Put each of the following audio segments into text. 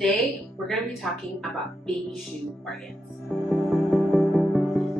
Today, we're going to be talking about baby shoe bargains.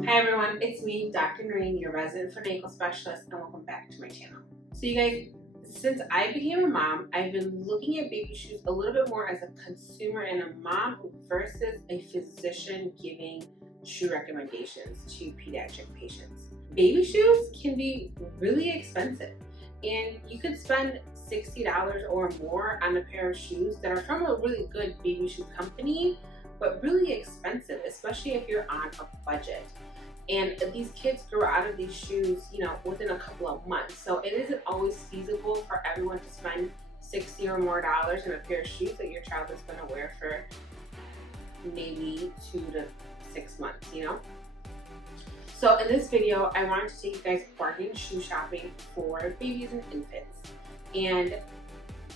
Hi everyone, it's me, Dr. Nooreen, your resident foot and ankle specialist, and welcome back to my channel. So you guys, since I became a mom, I've been looking at baby shoes a little bit more as a consumer and a mom versus a physician giving shoe recommendations to pediatric patients. Baby shoes can be really expensive, and you could spend $60 or more on a pair of shoes that are from a really good baby shoe company, but really expensive, especially if you're on a budget. And these kids grow out of these shoes, within a couple of months. So it isn't always feasible for everyone to spend $60 or more in a pair of shoes that your child is going to wear for maybe 2 to 6 months, So in this video, I wanted to take you guys bargain shoe shopping for babies and infants. And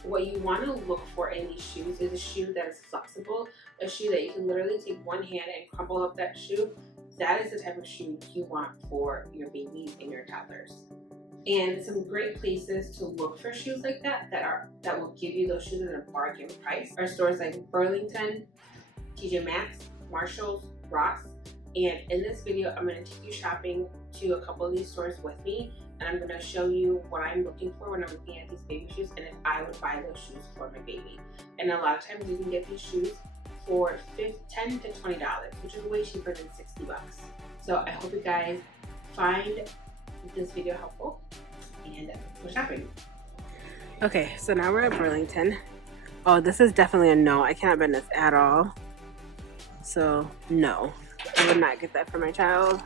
what you want to look for in these shoes is a shoe that is flexible, a shoe that you can literally take one hand and crumple up that shoe. That is the type of shoe you want for your babies and your toddlers. And some great places to look for shoes like that will give you those shoes at a bargain price are stores like Burlington, TJ Maxx, Marshalls, Ross. And in this video, I'm going to take you shopping to a couple of these stores with me, and I'm going to show you what I'm looking for when I'm looking at these baby shoes and if I would buy those shoes for my baby. And a lot of times you can get these shoes for $10 to $20, which is way cheaper than $60. So I hope you guys find this video helpful, and let's go shopping. Okay, so now we're at Burlington. Oh, this is definitely a no. I cannot bend this at all. So no, I would not get that for my child.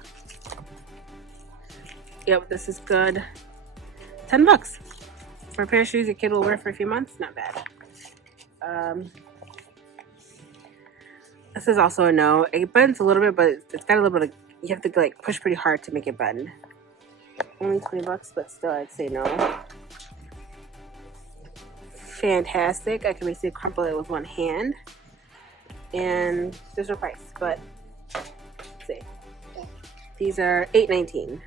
Yep, this is good. $10 for a pair of shoes your kid will wear for a few months. Not bad. This is also a no. It bends a little bit, but it's got a little bit of, you have to like push pretty hard to make it bend. Only $20, but still I'd say no. Fantastic. I can basically crumple it with one hand. And there's no price, but let's see. These are $8.19.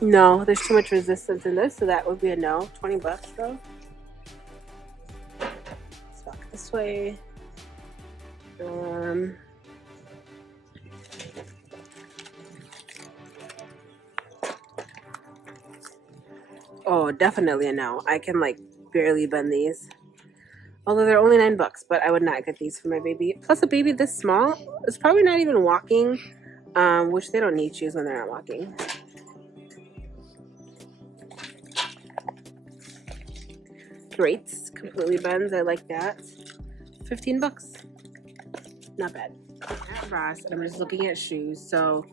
No, there's too much resistance in this, so that would be a no. $20 though. Let's walk this way. Oh, definitely a no. I can like barely bend these. Although they're only $9, but I would not get these for my baby. Plus a baby this small is probably not even walking, which they don't need shoes when they're not walking. Great, completely bends. I like that. $15. Not bad. At Ross, I'm just looking at shoes. So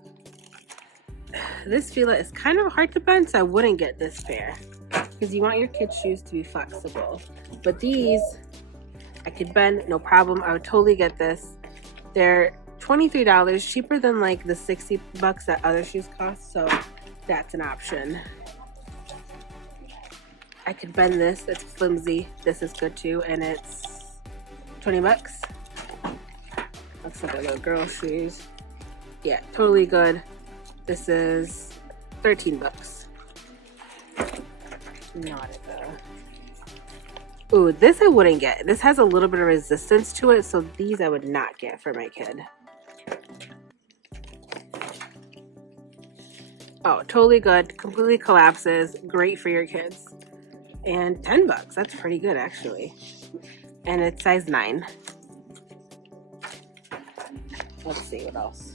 this Fila is kind of hard to bend, so I wouldn't get this pair because you want your kids' shoes to be flexible. But these I could bend, no problem. I would totally get this. They're $23, cheaper than like the $60 that other shoes cost, so that's an option. I could bend this. It's flimsy. This is good too, and it's $20. Looks like a little girl shoes. Yeah, totally good. This is $13. Not it though. Ooh, this I wouldn't get. This has a little bit of resistance to it, so these I would not get for my kid. Oh, totally good. Completely collapses. Great for your kids. And $10. That's pretty good actually. And it's size 9. Let's see what else.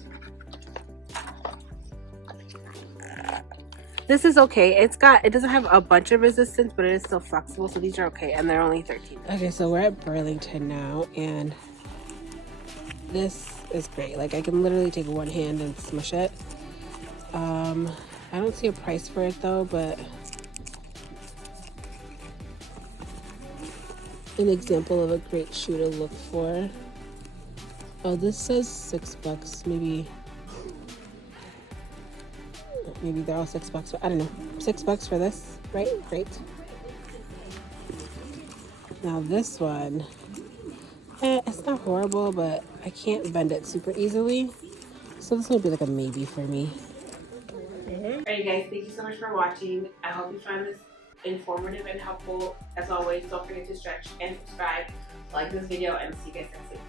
This is okay. It doesn't have a bunch of resistance, but it is still flexible, so these are okay, and they're only $13. Okay, so we're at Burlington now, and this is great. Like, I can literally take one hand and smush it. I don't see a price for it though, but an example of a great shoe to look for. Oh, this says $6, maybe they're all $6, but I don't know. $6 for this, right? Great. Now this one, it's not horrible, but I can't bend it super easily. So this will be like a maybe for me. Alright guys, thank you so much for watching. I hope you found this informative and helpful. As always, don't forget to stretch and subscribe, like this video, and see you guys next week.